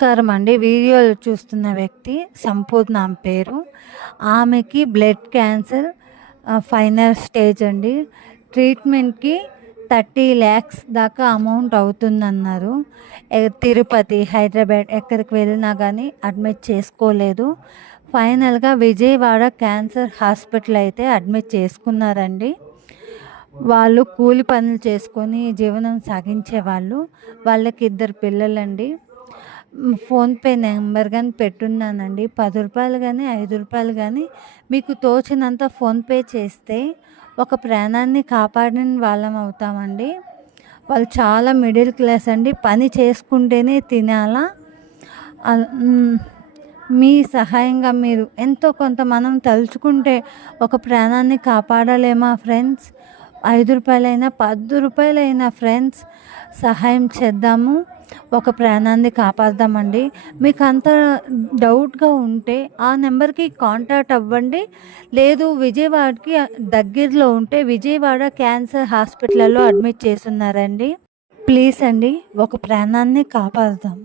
నమస్కారం అండి. వీడియోలో చూస్తున్న వ్యక్తి సంపూర్ణ ఆమె పేరు. ఆమెకి బ్లడ్ క్యాన్సర్ ఫైనల్ స్టేజ్ అండి. ట్రీట్మెంట్‌కి 30 lakhs దాకా అమౌంట్ అవుతుందన్నారు. తిరుపతి, హైదరాబాద్ ఎక్కడికి వెళ్ళినా కానీ అడ్మిట్ చేసుకోలేదు. ఫైనల్‌గా విజయవాడ క్యాన్సర్ హాస్పిటల్ అయితే అడ్మిట్ చేసుకున్నారండి. వాళ్ళు కూలి పనులు చేసుకొని జీవనం సాగించేవాళ్ళు. వాళ్ళకి 2 పిల్లలండి. ఫోన్‌పే నెంబర్ గాని పెట్టున్నానండి. రూ. 10 గాని, రూ. 5 గాని మీకు తోచినంత ఫోన్‌పే చేస్తే ఒక ప్రాణాన్ని కాపాడిన వాళ్ళం అవుతామండి. వాళ్ళు చాలా మిడిల్ క్లాస్ అండి. పని చేసుకుంటేనే తినాలా. మీ సహాయంగా మీరు ఎంతో కొంత మనం తలుచుకుంటే ఒక ప్రాణాన్ని కాపాడలేమా ఫ్రెండ్స్? రూ. 5 రూపాయలైనా ఫ్రెండ్స్ సహాయం చేద్దాము. ఒక ప్రాణాన్ని కాపాడదామండి. మీకు అంత డౌట్‌గా ఉంటే ఆ నెంబర్‌కి కాంటాక్ట్ అవ్వండి. లేదు విజయవాడకి దగ్గరలో ఉంటే విజయవాడ క్యాన్సర్ హాస్పిటల్‌లో అడ్మిట్ చేసున్నారండి. ప్లీజ్ అండి ఒక ప్రాణాన్ని కాపాడదాం.